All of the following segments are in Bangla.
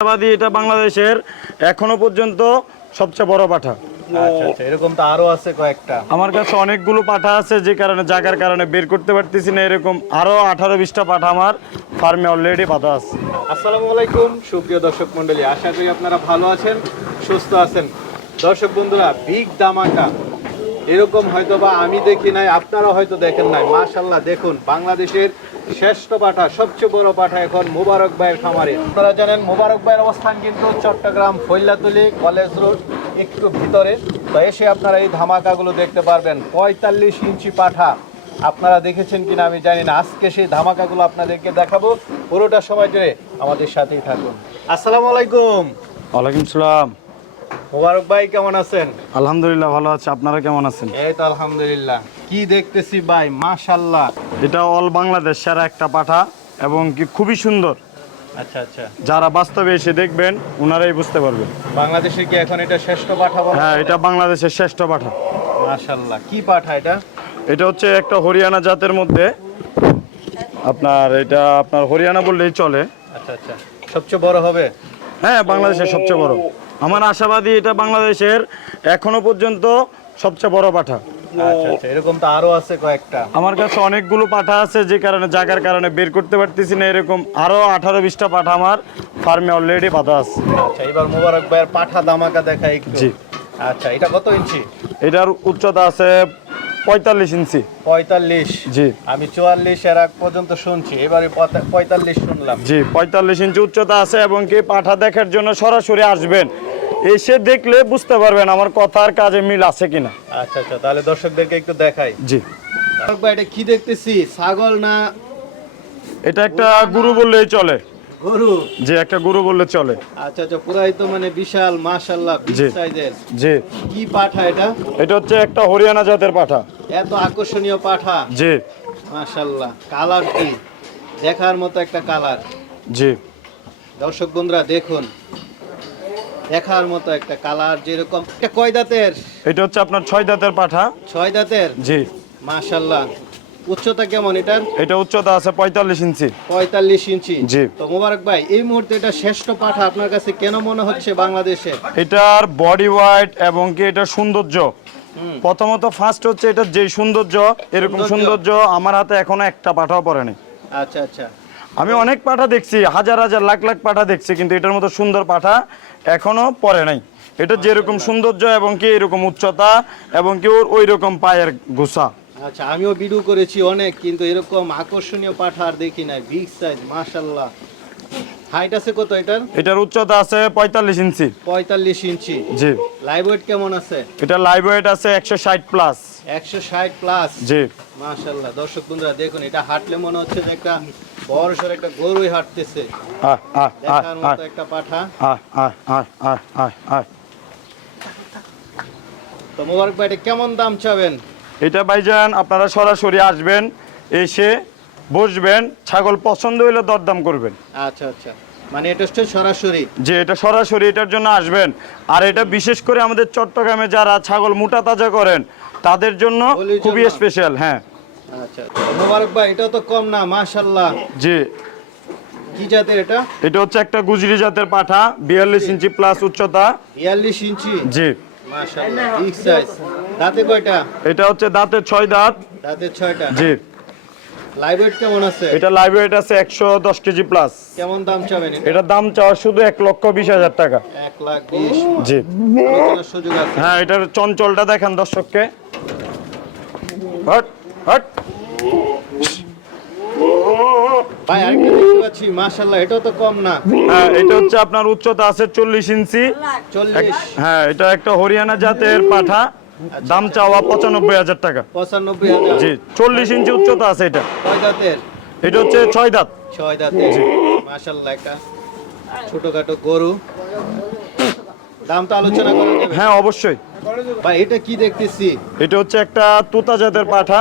আশাবাদী এটা বাংলাদেশের এখনও পর্যন্ত সবচেয়ে বড় পাঠা। আচ্ছা আচ্ছা এরকম তো আরও আছে কয়েকটা। আমার কাছে অনেকগুলো পাঠা আছে যে কারণে জায়গার কারণে বের করতে পারতেছি না এরকম। আরও আঠারো বিশটা পাঠা আমার ফার্মে অলরেডি পাঠা আছে। আসসালামু আলাইকুম সুপ্রিয় দর্শক মণ্ডলী আশা করি আপনারা ভালো আছেন সুস্থ আছেন। দর্শক বন্ধুরা বিগ দামাকা এরকম হয়তো বা আমি দেখি নাই আপনারা হয়তো দেখেন নাই। মাশাল্লাহ দেখুন বাংলাদেশের শ্রেষ্ঠ পাঠা, সবচেয়ে বড় পাঠা এখন মোবারক ভাইয়ের খামারে। আপনারা জানেন, মোবারক ভাইয়ের অবস্থান কিন্তু চট্টগ্রাম ফৈলাতলি কলেজ রোড একটু ভিতরে। তো এসে আপনারা এই ধামাকাগুলো দেখতে পারবেন। পঁয়তাল্লিশ ইঞ্চি পাঠা। আপনারা দেখেছেন কিনা আমি জানি না। আজকে সেই ধামাকাগুলো আপনাদেরকে দেখাবো। পুরোটা সময় জুড়ে আমাদের সাথেই থাকুন। আসসালামু আলাইকুম। ওয়ালাইকুম সালাম। মোবারক ভাই কেমন আছেন? আলহামদুলিল্লাহ ভালো আছে। আপনারা কেমন আছেন? এই তো আলহামদুলিল্লাহ। কি দেখতেছি ভাই? মাশাল্লাহ এটা অল বাংলাদেশ সেরা একটা পাঠা এবং কি খুবই সুন্দর। আচ্ছা আচ্ছা। যারা বাস্তবে এসে দেখবেন ওনারাই বুঝতে পারবেন। বাংলাদেশে কি এখন এটা শ্রেষ্ঠ পাঠা বলা হ্যাঁ এটা বাংলাদেশের শ্রেষ্ঠ পাঠা। মাশাল্লাহ কি পাঠা এটা? এটা হচ্ছে একটা হরিয়ানা জাতের মধ্যে। আপনার এটা আপনার হরিয়ানা বললেই চলে। আচ্ছা আচ্ছা। সবচেয়ে বড় হবে? হ্যাঁ বাংলাদেশের সবচেয়ে বড়। আমার আশাবাদী এটা বাংলাদেশের এখনও পর্যন্ত সবচেয়ে বড় পাঠা। আচ্ছা আচ্ছা এরকম তো আরও আছে কয়েকটা। আমার কাছে অনেকগুলো পাঠা আছে যে কারণে জায়গার কারণে বের করতে পারতেছি না এরকম আরও আঠারো বিশটা পাঠা আমার ফার্মে অলরেডি পাঠা আছে। আচ্ছা এবার মোবারক ভাইয়ের পাঠা দামাকা দেখাই জি। আচ্ছা এটা কত ইঞ্চি? এটার উচ্চতা আছে পঁয়তাল্লিশ ইঞ্চি। পঁয়তাল্লিশ? জি। আমি চুয়াল্লিশ এর আগ পর্যন্ত শুনছি এবারে পঁয়তাল্লিশ শুনলাম। জি পঁয়তাল্লিশ ইঞ্চি উচ্চতা আছে এবং কি পাঠা দেখার জন্য সরাসরি আসবেন। এসে দেখলে বুঝতে পারবেন আমার কথার কাজে মিল আছে কিনা। আচ্ছা আচ্ছা তাহলে দর্শকদেরকে একটু দেখাই। জি। ভাই এটা কি দেখতেছি? ছাগল না এটা একটা গুরু বললেই চলে। গরু? যে একটা গুরু বললে চলে। আচ্ছা আচ্ছা পুরাই তো মানে বিশাল মাশাল্লাহ বিগ জি। সাইজের জি। কি পাঠা এটা? এটা হচ্ছে একটা হরিয়ানা জাতের পাঠা। এত আকর্ষণীয় পাঠা। জি। মাশাল্লাহ কালার কি? দেখার মতো একটা কালার জি। দর্শক বন্ধুরা দেখুন। দেখার মতো একটা কালার যেরকম। এটা কয় দাঁতের? এটা হচ্ছে আপনার ছয় দাঁতের পাঠা। ছয় দাঁতের? জি। মাশাল্লাহ উচ্চতা কেমন এটার? এটা উচ্চতা আছে পঁয়তাল্লিশ ইঞ্চি। পঁয়তাল্লিশ ইঞ্চি। জি। তো মোবারক ভাই এই মুহূর্তে এটা শ্রেষ্ঠ পাঠা আপনার কাছে কেন মনে হচ্ছে বাংলাদেশে? এটার বডি ওয়াইট এবং কি এটা সৌন্দর্য? প্রথমত ফার্স্ট হচ্ছে এটা যে সৌন্দর্য এরকম সৌন্দর্য। সৌন্দর্য আমার হাতে এখনও একটা পাঠাও পড়েনি। আচ্ছা আচ্ছা। আমি অনেক পাঠা দেখছি হাজার হাজার লাখ লাখ পাঠা দেখছি কিন্তু এটার মতো সুন্দর পাঠা এখনও পরে নাই। এটা যেরকম সৌন্দর্য এবং কি এরকম উচ্চতা এবং কি ওর ওই রকম পায়ের গুছা। আচ্ছা আমিও ভিডিও করেছি অনেক কিন্তু এরকম আকর্ষণীয় পাঠা আর দেখি নাই বিগ সাইজ মাশাল্লাহ হাইট আছে কত এটার? এটার উচ্চতা আছে পঁয়তাল্লিশ ইঞ্চি। পঁয়তাল্লিশ ইঞ্চি। জি। লাইভ ওয়েট কেমন আছে? এটা লাইভ ওয়েট আছে একশো ষাট প্লাস একশো ষাট প্লাস জি। মাশাল্লাহ দর্শক বন্ধুরা দেখুন এটা হাঁটলে মনে হচ্ছে যে একটা বড় একটা গরুই হাঁটতেছে। দেখার মতো একটা পাঠা। তো মোবারক ভাই এটা কেমন দাম চাবেন? এটা ভাইজান আপনারা সরাসরি আসবেন এসে বসবেন ছাগল পছন্দ হইলে দরদাম করবেন। আচ্ছা আচ্ছা। মানে এটা হচ্ছে সরাসরি? যে এটা সরাসরি এটার জন্য আসবেন আর এটা বিশেষ করে আমাদের চট্টগ্রামে যারা ছাগল মোটা তাজা করেন তাদের জন্য খুবই স্পেশাল হ্যাঁ। মোবারক ভাই এটা তো কম না মাশাল্লাহ জি। কি জাতের এটা? এটা হচ্ছে একটা গুজরি জাতের পাঠা বিয়াল্লিশ ইঞ্চি প্লাস উচ্চতা। বিয়াল্লিশ ইঞ্চি? জি। মাশাল্লাহ বিগ সাইজ দাঁতে কয়টা? এটা হচ্ছে দাঁতের ছয় দাঁত। দাঁতে ছয়টা? জি। লাইভ ওয়েট কেমন আছে? এটা লাইভ ওয়েট আছে কেজি প্লাস কেমন দাম চাবেন এটা? এটার দাম চাওয়া শুধু এক লক্ষ বিশ হাজার টাকা। এক লাখ বিশ। জি। সুযোগ আছে। হ্যাঁ এটার চঞ্চলটা দেখেন দর্শককে। Hot hot. ভাই আরেকটা দেখতে পাচ্ছি মাশাল্লাহ এটাও তো কম না। হ্যাঁ এটা হচ্ছে আপনার উচ্চতা আছে চল্লিশ ইঞ্চি। চল্লিশ? হ্যাঁ এটা একটা হরিয়ানা জাতের পাঠা। দাম চাওয়া পঁচানব্বই হাজার টাকা। পঁচানব্বই হাজার। জি চল্লিশ ইঞ্চি উচ্চতা আছে এটা। কয় দাঁতের? এটা হচ্ছে ছয় দাঁত। ছয় দাঁতের। মাশাল্লাহ একটা ছোটখাটো গরু। দাম তো আলোচনা করা হ্যাঁ অবশ্যই। ভাই এটা কি দেখতেছি? এটা হচ্ছে একটা তুতা জাতের পাঠা।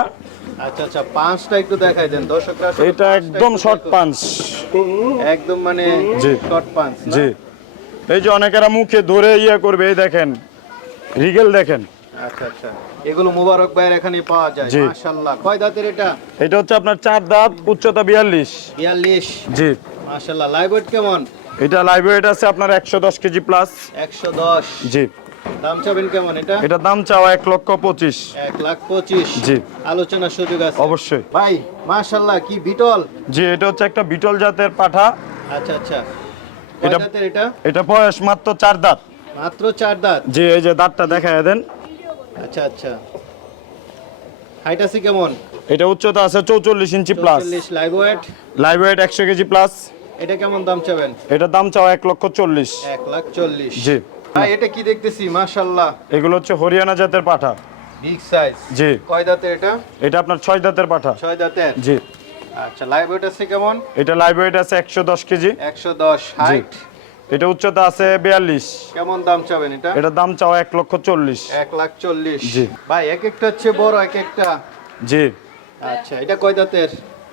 আচ্ছা আচ্ছা পাঁচটা একটু দেখাই দেন। দর্শকরা এটা একদম শর্ট। পাঞ্চ একদম মানে জি। শর্ট পাঁচ জি। এই যে অনেকেরা মুখে ধরে ইয়ে করবে এই দেখেন রিগেল দেখেন। আচ্ছা আচ্ছা। এগুলো মুবারক ভাইয়ের এখানে পাওয়া যায় কয় দাঁতের এটা? এটা হচ্ছে আপনার চার দাঁত উচ্চতা বিয়াল্লিশ। বিয়াল্লিশ। জি। মাশাল্লাহ লাইভ ওয়েট কেমন? এটা লাইভ ওয়েট আছে আপনার একশো দশ কেজি প্লাস একশো দশ। জি। দাম চাবেন কেমন এটা? এটা দাম চাওয়া এক লক্ষ পঁচিশ। এক লাখ পঁচিশ। জি। আলোচনার সুযোগ আছে। অবশ্যই। ভাই মাশাল্লাহ কি বিটল? জি এটা হচ্ছে একটা বিটল জাতের পাঠা। আচ্ছা আচ্ছা। এটা- এটা এটা? এটা বয়স মাত্র চার দাঁত। মাত্র চার দাঁত? জি এই যে দাঁতটা দেখায় দেন। আচ্ছা আচ্ছা। হাইট আছে কেমন? এটা উচ্চতা আছে চৌচল্লিশ ইঞ্চি প্লাস চল্লিশ লাইভ ওয়েট লাইভ ওয়েট একশো কেজি প্লাস এটা কেমন দাম চাবেন? এটার দাম চাওয়া এক লক্ষ চল্লিশ। এক লাখ চল্লিশ। জি। ভাই এটা কি দেখতেছি? মাশাল্লাহ এগুলো হচ্ছে হরিয়ানা জাতের পাঠা। বিগ সাইজ জি। কয় দাঁতের এটা? এটা আপনার ছয় দাঁতের পাঠা। ছয় দাঁতের? জি। আচ্ছা লাইভ ওয়েট আছে কেমন? এটা লাইভ ওয়েট আছে একশো দশ কেজি। একশো দশ। হাইট এটা উচ্চতা আছে বিয়াল্লিশ। কেমন দাম চাবেন এটা? এটার দাম চাওয়া এক লক্ষ চল্লিশ। এক লাখ চল্লিশ। জি। ভাই এক একটা হচ্ছে বড় এক একটা? জি। আচ্ছা এটা কয় দাঁতের?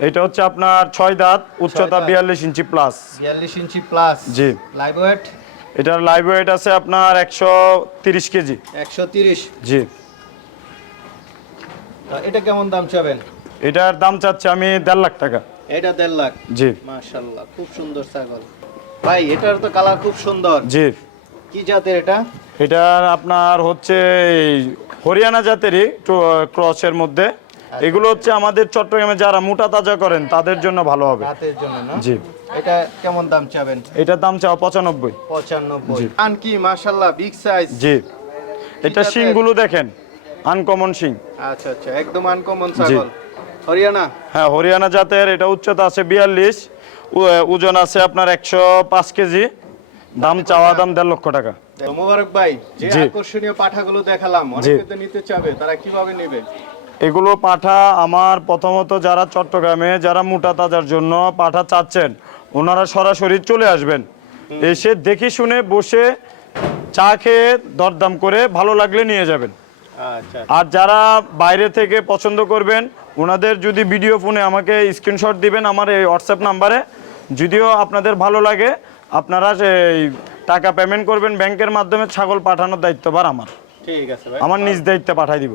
এটা হচ্ছে আপনার ছয় দাঁত উচ্চতা দাঁত। বিয়াল্লিশ ইঞ্চি প্লাস বিয়াল্লিশ ইঞ্চি প্লাস জি। লাইভ ওয়েট এটার লাইভ ওয়েট আছে আপনার একশো তিরিশ কেজি। একশো তিরিশ? জি। এটা কেমন দাম চাবেন? এটার দাম চাচ্ছে আমি দেড় লাখ টাকা। এটা দেড় লাখ? জি। মাশাল্লাহ খুব সুন্দর ছাগল। ভাই এটার তো কালার খুব সুন্দর। জি। কি জাতের এটা? এটার আপনার হচ্ছে হরিয়ানা জাতেরই ক্রসের মধ্যে। এগুলো হচ্ছে আমাদের চট্টগ্রামে যারা মোটা তাজা করেন তাদের জন্য ভালো হবে। হাতের জন্য না? জি। এটা কেমন দাম চাবেন? এটার দাম চাওয়া পঁচানব্বই। পঁচানব্বই। আন কি মাশাল্লাহ বিগ সাইজ জি। এটা? শিংগুলো দেখেন আনকমন শিং। আচ্ছা আচ্ছা একদম আনকমন ছাগল। হরিয়ানা? হ্যাঁ হরিয়ানা জাতের এটা উচ্চতা আছে বিয়াল্লিশ ওজন আছে আপনার একশো পাঁচ কেজি। দাম চাওয়া দাম দেড় লক্ষ টাকা। মোবারক ভাই যে আকর্ষণীয় পাঠাগুলো দেখালাম অনেকে তো নিতে চাবে তারা কীভাবে নেবে? এগুলো পাঠা আমার প্রথমত যারা চট্টগ্রামে যারা মোটা তাজার জন্য পাঠা চাচ্ছেন ওনারা সরাসরি চলে আসবেন। এসে দেখে শুনে বসে চা খেয়ে দরদাম করে ভালো লাগলে নিয়ে যাবেন। আচ্ছা। আর যারা বাইরে থেকে পছন্দ করবেন ওনাদের যদি ভিডিও ফোনে আমাকে স্ক্রিনশট দিবেন আমার এই হোয়াটসঅ্যাপ নাম্বারে যদিও আপনাদের ভালো লাগে আপনারা এই টাকা পেমেন্ট করবেন ব্যাংকের মাধ্যমে ছাগল পাঠানোর দায়িত্বভার আমার। ঠিক আছে আমার নিজ দায়িত্বে পাঠাই দিব।